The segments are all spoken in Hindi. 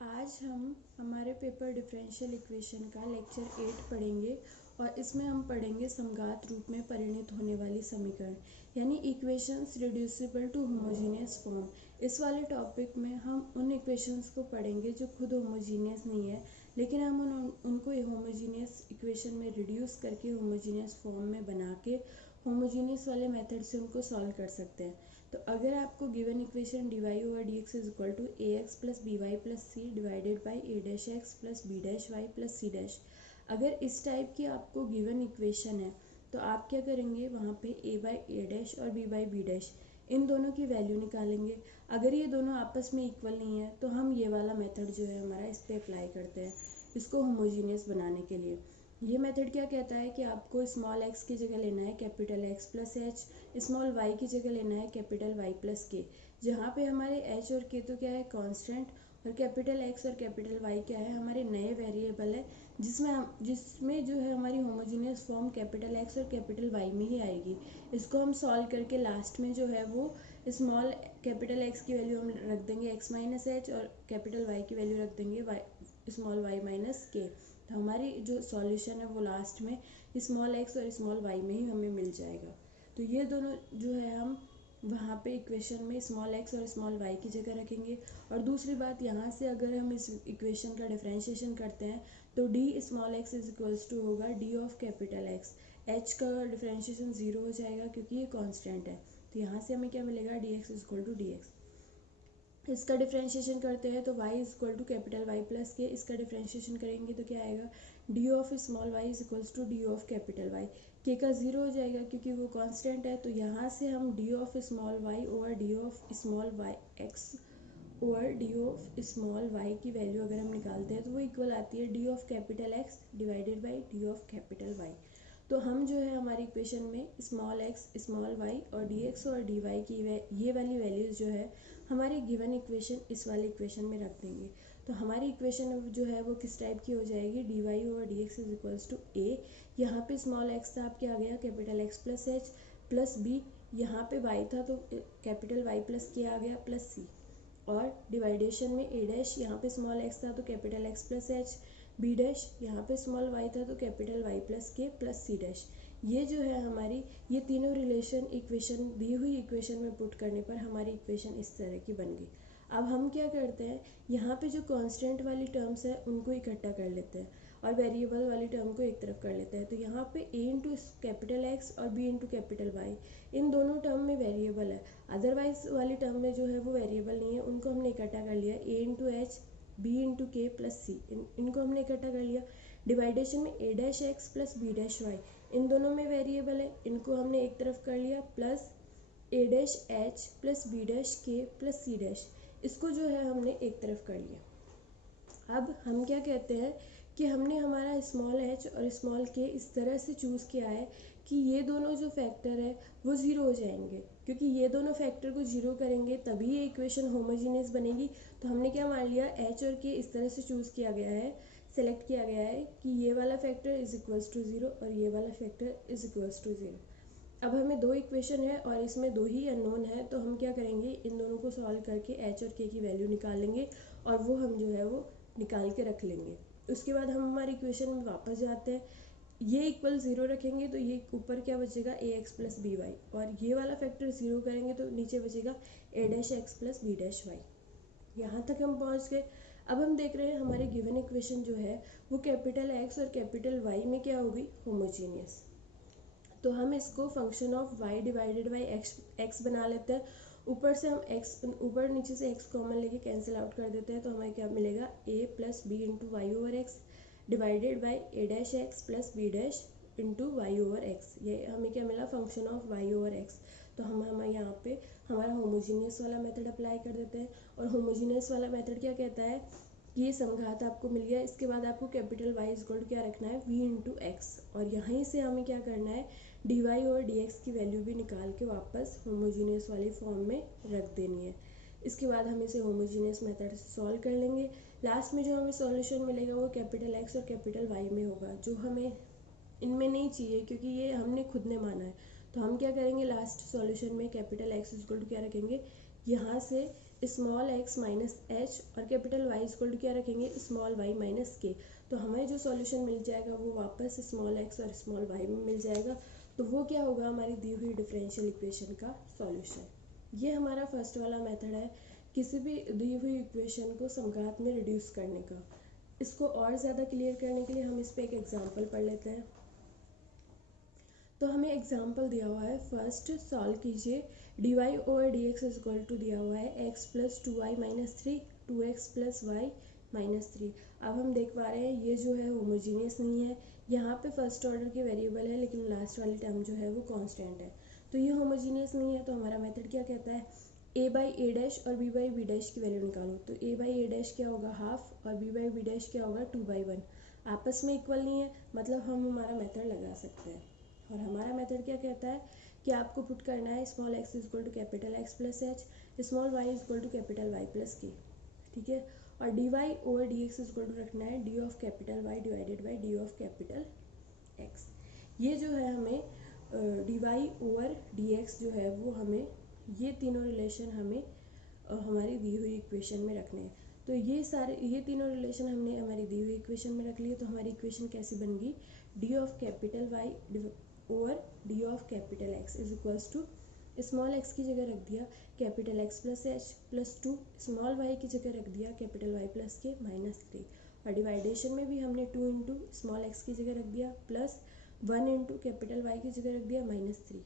आज हम हमारे पेपर डिफरेंशियल इक्वेशन का लेक्चर 8 पढ़ेंगे और इसमें हम पढ़ेंगे समघात रूप में परिणत होने वाली समीकरण यानी equations reducible to homogeneous form. इस वाले टॉपिक में हम उन इक्वेशंस को पढ़ेंगे जो खुद होमोजीनियस नहीं है, लेकिन हम उनको होमोजीनियस इक्वेशन में रिड्यूस करके होमोजीनियस फॉर्म में बना के होमोजीनियस वाले मेथड से उनको सॉल्व कर सकते हैं। तो अगर आपको given equation dy over dx is equal to ax plus B Y plus C divided by A dash x plus B dash Y plus C dash, अगर इस टाइप की आपको गिवन इक्वेशन है तो आप क्या करेंगे, वहाँ पे a बाई ए डैश और b बाई बी डैश इन दोनों की वैल्यू निकालेंगे। अगर ये दोनों आपस में इक्वल नहीं है तो हम ये वाला मेथड जो है हमारा इस पर अप्लाई करते हैं इसको होमोजीनियस बनाने के लिए। ये मेथड क्या कहता है कि आपको स्मॉल x की जगह लेना है capital x plus H, small y की जगह लेना है कैपिटल y प्लस के, जहाँ पे हमारे h और k तो क्या है कांस्टेंट और कैपिटल x और कैपिटल y क्या है हमारे नए वेरिएबल है, जिसमें जो है हमारी होमोजीनियस फॉर्म कैपिटल x और कैपिटल y में ही आएगी। इसको हम सॉल्व करके लास्ट में जो है वो स्मॉल कैपिटल x की वैल्यू हम रख देंगे x माइनस एच और कैपिटल y की वैल्यू रख देंगे स्मॉल y माइनस के। तो हमारी जो सॉल्यूशन है वो लास्ट में स्मॉल x और स्मॉल y में ही हमें मिल जाएगा। तो ये दोनों जो है हम वहाँ पे इक्वेशन में स्मॉल x और स्मॉल y की जगह रखेंगे। और दूसरी बात, यहाँ से अगर हम इस इक्वेशन का डिफरेंशिएशन करते हैं तो d small x is equals to होगा d of capital x। h का डिफरेंशिएशन 0 हो जाएगा क्योंकि ये कांस्टेंट है, तो यहाँ से हमें क्या मिलेगा dx is equal to dx। इसका डिफरेंशिएशन करते हैं तो y is equal to capital y plus K, इसका डिफरेंशिएशन करेंगे तो क्या आएगा d of small y is equals to d of capital y। k का 0 हो जाएगा क्योंकि वो कांस्टेंट है, तो यहाँ से हम d of small y over d of small y x over d of small y की वैल्यू अगर हम निकालते हैं तो वो इक्वल आती है d of capital x divided by d of capital y। तो हम जो है हमारी इक्वेशन में स्मॉल x स्मॉल y और dx और dy की ये वाली वैल्यूज़ जो है हमारी गिवन इक्वेशन इस वाले इक्वेशन में रख देंगे। तो हमारी इक्वेशन जो है वो किस टाइप की हो जाएगी, dy over dx is equals to a, यहाँ पे स्मॉल x था, आप क्या आ गया capital x plus H plus b, यहाँ पे y था तो कैपिटल y प्लस के आ गया प्लस c, और डिवाइडेशन में a डैश, यहाँ पे स्मॉल x था तो capital x plus H, B dash यहाँ पे स्मॉल y था तो capital y plus K plus C dash. ये जो है हमारी ये तीनों रिलेशन इक्वेशन दी हुई इक्वेशन में पुट करने पर हमारी इक्वेशन इस तरह की बन गई। अब हम क्या करते हैं, यहाँ पे जो कांस्टेंट वाली टर्म्स है उनको इकट्ठा कर लेते हैं और वेरिएबल वाली टर्म को एक तरफ कर लेते हैं। तो यहाँ पे a इंटू कैपिटल एक्स और b इंटू कैपिटल वाई इन दोनों टर्म में वेरिएबल है, अदरवाइज वाली टर्म में जो है वो वेरिएबल नहीं है, उनको हमने इकट्ठा कर लिया a into H b into K plus C, इनको हमने इकट्ठा कर लिया। डिवाइडेशन में a dash x plus b dash y इन दोनों में वेरिएबल है, इनको हमने एक तरफ कर लिया, plus a dash H plus b dash के प्लस सी डैश, इसको जो है हमने एक तरफ कर लिया। अब हम क्या कहते हैं कि हमने हमारा स्मॉल h और स्मॉल k इस तरह से चूज़ किया है कि ये दोनों जो फैक्टर है वो ज़ीरो हो जाएंगे, क्योंकि ये दोनों फैक्टर को ज़ीरो करेंगे तभी ये इक्वेशन होमोजीनियस बनेगी। तो हमने क्या मान लिया, h और k इस तरह से चूज़ किया गया है, सेलेक्ट किया गया है कि ये वाला factor is equals to zero और ये वाला factor is equals to zero. अब हमें दो इक्वेशन है और इसमें दो ही अननोन है, तो हम क्या करेंगे, इन दोनों को सॉल्व करके h और k की वैल्यू निकाल लेंगे और वो हम जो है वो निकाल के रख लेंगे। उसके बाद हम हमारी इक्वेशन में वापस जाते हैं, ये इक्वल ज़ीरो रखेंगे तो ये ऊपर क्या बचेगा A x plus B y, और ये वाला फैक्टर ज़ीरो करेंगे तो नीचे बचेगा A dash x plus B dash y. यहाँ तक हम पहुँच गए। अब हम देख रहे हैं हमारे गिवन इक्वेशन जो है वो कैपिटल एक्स और कैपिटल वाई में क्या होगी, होमोजीनियस। तो हम इसको function of y divided by x बना लेते हैं। ऊपर से हम x ऊपर नीचे से x कॉमन लेके कैंसिल आउट कर देते हैं, तो हमें क्या मिलेगा a plus B into Y over X divided by A dash x plus B dash into Y over x. ये हमें क्या मिला, function of y over X. तो हम यहाँ पे हमारा होमोजीनियस वाला मेथड अप्लाई कर देते हैं, और होमोजीनियस वाला मेथड क्या कहता है कि ये समघात आपको मिल गया, इसके बाद आपको capital y is equal to क्या रखना है, v इंटू एक्स, और यहीं से हमें क्या करना है, dy और dx की वैल्यू भी निकाल के वापस होमोजीनियस वाली फॉर्म में रख देनी है। इसके बाद हम इसे होमोजीनियस मेथड से सॉल्व कर लेंगे। लास्ट में जो हमें सॉल्यूशन मिलेगा वो कैपिटल x और कैपिटल y में होगा, जो हमें इनमें नहीं चाहिए क्योंकि ये हमने खुद ने माना है। तो हम क्या करेंगे, लास्ट सॉल्यूशन में capital x is equal to क्या रखेंगे, यहाँ से स्मॉल एक्स माइनस एच और कैपिटल वाई इक्वल टू क्या रखेंगे स्मॉल वाई माइनस के। तो हमें जो सॉल्यूशन मिल जाएगा वो वापस स्मॉल एक्स और स्मॉल वाई में मिल जाएगा। तो वो क्या होगा हमारी दी हुई डिफरेंशियल इक्वेशन का सॉल्यूशन। ये हमारा फर्स्ट वाला मेथड है किसी भी दी हुई इक्वेशन को समघात में रिड्यूस करने का। इसको और ज़्यादा क्लियर करने के लिए हम इस पर एक एग्जाम्पल पढ़ लेते हैं। तो हमें एग्जाम्पल दिया हुआ है, फर्स्ट सॉल्व कीजिए। D Y over D X equal to दिया हुआ है X plus 2y minus 3 2x plus Y minus 3। अब हम देख पा रहे हैं ये जो है होमोजीनियस नहीं है, यहाँ पे फर्स्ट ऑर्डर के वेरिएबल है लेकिन लास्ट वाली टर्म जो है वो कांस्टेंट है। तो ये होमोजीनियस नहीं है। तो हमारा मेथड क्या कहता है, a बाई ए डैश और b बाई बी डैश की वैल्यू निकालो। तो a बाई ए डैश क्या होगा हाफ और b बाई बी डैश क्या होगा 2/1। आपस में इक्वल नहीं है, मतलब हम हमारा मेथड लगा सकते हैं। और हमारा मेथड क्या कहता है कि आपको पुट करना है small X equal to capital X plus H, small Y equal to capital Y plus K, ठीक है। और D Y over D X equal to रखना है D of capital Y divided by D of capital X. ये जो है हमें D Y over D X जो है वो हमें ये तीनों रिलेशन हमें हमारी दी हुई इक्वेशन में रखने हैं। तो ये तीनों रिलेशन हमने हमारी दी हुई इक्वेशन में रख लिए। तो हमारी इक्वेशन कैसी बन गई, D of capital Y over D of capital X is equals to small X की जगह रख दिया capital X plus H plus 2, small Y की जगह रख दिया capital Y plus K minus 3। और डिवाइडेशन में भी हमने 2 इंटू स्मॉल एक्स की जगह रख दिया प्लस 1 इंटू कैपिटल वाई की जगह रख दिया माइनस 3।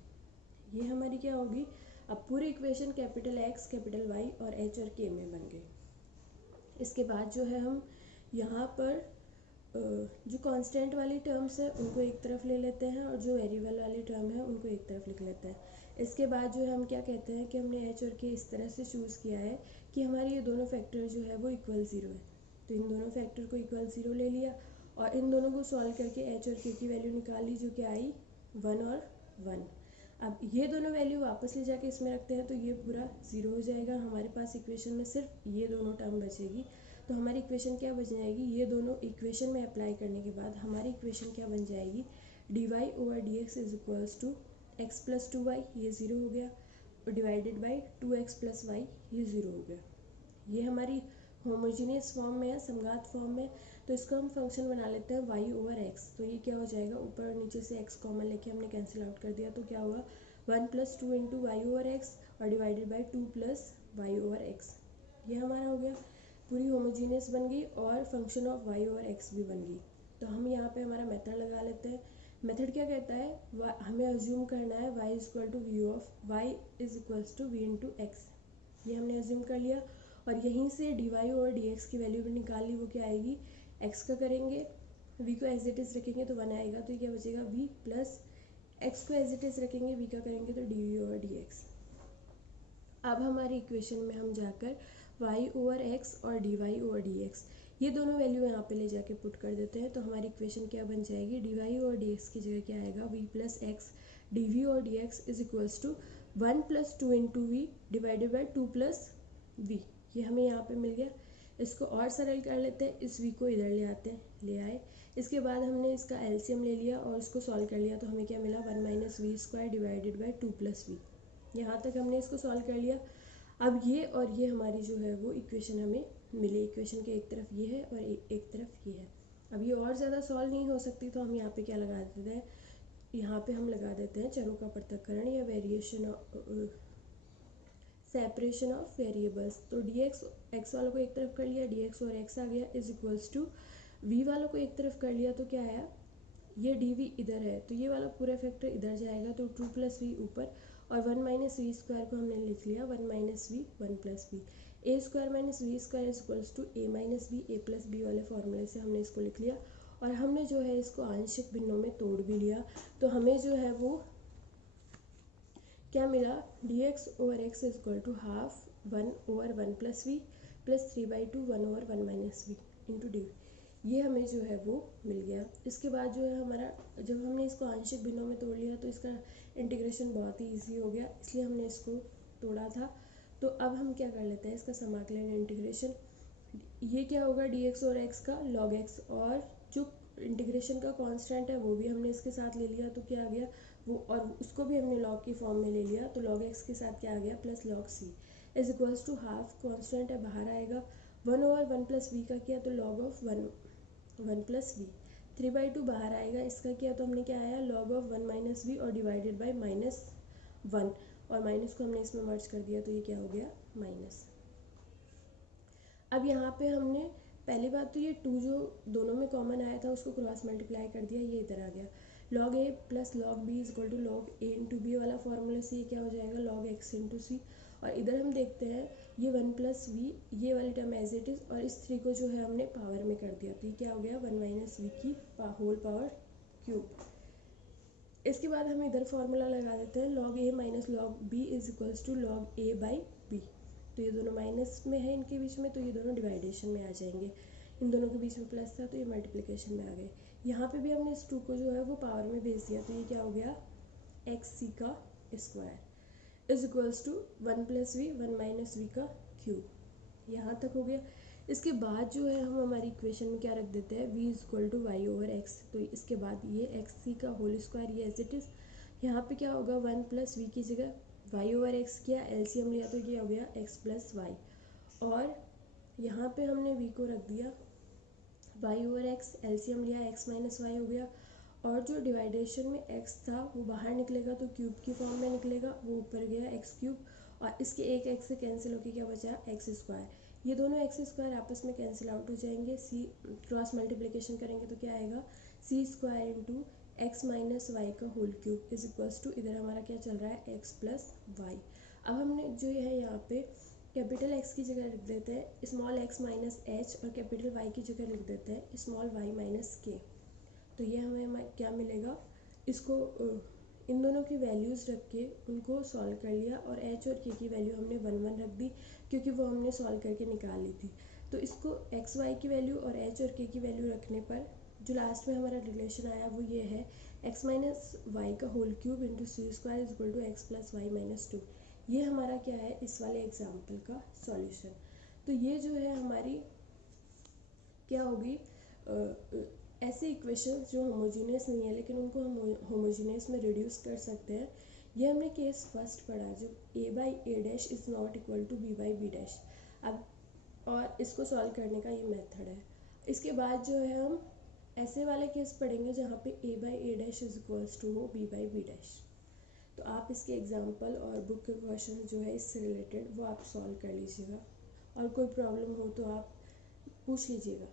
ये हमारी क्या होगी, अब पूरी equation capital X capital Y और एच और के में बन गई। इसके बाद जो है हम यहाँ पर जो कांस्टेंट वाली टर्म्स है उनको एक तरफ ले लेते हैं और जो वेरिएबल वाली टर्म है उनको एक तरफ लिख लेते हैं। इसके बाद जो है हम क्या कहते हैं कि हमने एच और के इस तरह से चूज़ किया है कि हमारी ये दोनों फैक्टर जो है वो इक्वल ज़ीरो है। तो इन दोनों फैक्टर को इक्वल ज़ीरो ले लिया और इन दोनों को सॉल्व करके एच और के की वैल्यू निकाल ली जो कि आई 1 और 1। अब ये दोनों वैल्यू वापस ले जाके इसमें रखते हैं तो ये पूरा ज़ीरो हो जाएगा। हमारे पास इक्वेशन में सिर्फ ये दोनों टर्म बचेगी। तो हमारी इक्वेशन क्या बन जाएगी, ये दोनों इक्वेशन में अप्लाई करने के बाद हमारी इक्वेशन क्या बन जाएगी, D Y over D X is equals to X plus 2y, ये ज़ीरो हो गया, और divided by 2x plus Y, ये ज़ीरो हो गया। ये हमारी होमोजीनियस फॉर्म में है, समघात फॉर्म में। तो इसको हम फंक्शन बना लेते हैं y ओवर x। तो ये क्या हो जाएगा, ऊपर और नीचे से x कॉमन लेके हमने कैंसिल आउट कर दिया। तो क्या हुआ 1 plus 2 into Y over x और divided by 2 plus y over x. ये हमारा हो गया, पूरी होमोजीनियस बन गई और function of y over x भी बन गई। तो हम यहाँ पे हमारा मेथड लगा लेते हैं। मेथड क्या कहता है, हमें अज्यूम करना है y is equal to V of y is equals to V into X. ये हमने अज्यूम कर लिया और यहीं से D Y over D X की वैल्यू भी निकाल ली। वो क्या आएगी, x का करेंगे v को एज इट इज़ रखेंगे तो 1 आएगा। तो क्या बचेगा v प्लस x को एज इट इज़ रखेंगे v का करेंगे तो D V over D X. अब हमारी इक्वेशन में हम जाकर y ओवर x और dy ओवर dx ये दोनों वैल्यू यहाँ पे ले जाके पुट कर देते हैं। तो हमारी इक्वेशन क्या बन जाएगी, dy ओवर dx की जगह क्या आएगा, v plus x dv over dx is equals to 1 plus 2 into v divided by 2 plus v. ये हमें यहाँ पे मिल गया। इसको और सरल कर लेते हैं, इस v को इधर ले आते हैं, ले आए। इसके बाद हमने इसका एलसीएम ले लिया और इसको सॉल्व कर लिया। तो हमें क्या मिला 1 minus v square divided by 2 plus v. यहाँ तक हमने इसको सॉल्व कर लिया। अब ये और ये हमारी जो है वो इक्वेशन हमें मिली। इक्वेशन के एक तरफ ये है और एक तरफ ये है। अब ये और ज़्यादा सॉल्व नहीं हो सकती तो हम यहाँ पे क्या लगा देते हैं, यहाँ पे हम लगा देते हैं चरों का पृथक्करण या वेरिएशन सेपरेशन ऑफ वेरिएबल्स। तो डी एक्स वालों को एक तरफ कर लिया, डी एक्स और एक्स आ गया इज इक्वल्स टू वी वालों को एक तरफ कर लिया तो क्या आया, ये डी वी इधर है तो ये वाला पूरा फैक्टर इधर जाएगा। तो 2 प्लस वी ऊपर और 1 माइनस वी स्क्वायर को हमने लिख लिया 1 minus v 1 plus v. A square minus v square is equals to a minus b, a plus b वाले फॉर्मूले से हमने इसको लिख लिया। और हमने जो है इसको आंशिक भिन्नों में तोड़ भी लिया। तो हमें जो है वो क्या मिला, d x over x is equal to half 1 over 1 plus v plus 3/2 1 over 1 minus v into d. ये हमें जो है वो मिल गया। इसके बाद जो है हमारा, जब हमने इसको आंशिक भिन्नों में तोड़ लिया तो इसका इंटीग्रेशन बहुत ही इजी हो गया, इसलिए हमने इसको तोड़ा था। तो अब हम क्या कर लेते हैं, इसका समाकलन इंटीग्रेशन। ये क्या होगा, डी एक्स और एक्स का लॉग एक्स, और जो इंटीग्रेशन का कांस्टेंट है वो भी हमने इसके साथ ले लिया। तो क्या आ गया वो, और उसको भी हमने लॉग की फॉर्म में ले लिया। तो लॉग एक्स के साथ क्या आ गया, plus log c. Is equals to half, constant है बाहर आएगा, 1/1 + v का किया तो लॉग ऑफ 1 + v, 3/2 बाहर आएगा, इसका किया तो हमने क्या आया लॉग ऑफ 1 - v और डिवाइडेड बाई -1 और माइनस को हमने इसमें मर्ज कर दिया तो ये क्या हो गया माइनस। अब यहाँ पे हमने पहली बात तो ये 2 जो दोनों में कॉमन आया था उसको क्रॉस मल्टीप्लाई कर दिया, ये इधर आ गया, log a + log b = log a × b वाला फॉर्मूला से ये क्या हो जाएगा log x × c। और इधर हम देखते हैं ये 1 + v, ये वाली टर्म एज इट इज़, और इस 3 को जो है हमने पावर में कर दिया तो ये क्या हो गया 1 - v की होल पावर क्यूब। इसके बाद हम इधर फॉर्मूला लगा देते हैं log a - log b = log a/b। तो ये दोनों माइनस में है इनके बीच में, तो ये दोनों डिवाइडेशन में आ जाएंगे, इन दोनों के बीच में प्लस था तो ये मल्टीप्लिकेशन में आ गए। यहाँ पे भी हमने इस 2 को जो है वो पावर में भेज दिया तो ये क्या हो गया xc² = 1 + v 1 - v का क्यूब। यहाँ तक हो गया। इसके बाद जो है हम हमारी इक्वेशन में क्या रख देते हैं v = y/x, तो इसके बाद ये xc² ये एज इट इज़, यहाँ पे क्या होगा 1 + v की जगह y/x किया, एलसीएम लिया तो ये हो गया x + y, और यहाँ पे हमने v को रख दिया y/x, एलसीएम लिया x - y हो गया, और जो डिवाइडेशन में x था वो बाहर निकलेगा तो क्यूब की फॉर्म में निकलेगा, वो ऊपर गया x³ और इसके एक x से कैंसिल होकर क्या बचा x²। ये दोनों x² आपस में कैंसिल आउट हो जाएंगे, c क्रॉस मल्टीप्लिकेशन करेंगे तो क्या आएगा c² × x - y का whole cube is equals to, इधर हमारा क्या चल रहा है x + y। अब हमने जो है यहाँ पे कैपिटल x की जगह लिख देते हैं स्मॉल x - h और कैपिटल y की जगह लिख देते हैं स्मॉल y - k। तो ये हमें क्या मिलेगा, इसको इन दोनों की वैल्यूज़ रख के उनको सॉल्व कर लिया और h और k की वैल्यू हमने 1 1 रख दी क्योंकि वो हमने सॉल्व करके निकाल ली थी। तो इसको x y की वैल्यू और h और k की वैल्यू रखने पर जो लास्ट में हमारा रिलेशन आया वो ये है x - y का whole cube × c² = x + y - 2। ये हमारा क्या है इस वाले एग्जाम्पल का सॉल्यूशन। तो ये जो है हमारी क्या होगी ऐसे इक्वेशंस जो होमोजीनियस नहीं है लेकिन उनको हम होमोजीनियस में रिड्यूस कर सकते हैं। ये हमने केस फर्स्ट पढ़ा जो a/a' is not equal to b/b'। अब और इसको सॉल्व करने का ये मेथड है। इसके बाद जो है हम ऐसे वाले केस पढ़ेंगे जहाँ पे a/a' इज इक्वल्स टू हो b/b'। तो आप इसके एग्जाम्पल और बुक के क्वेश्चन जो है इससे रिलेटेड वो आप सॉल्व कर लीजिएगा, और कोई प्रॉब्लम हो तो आप पूछ लीजिएगा।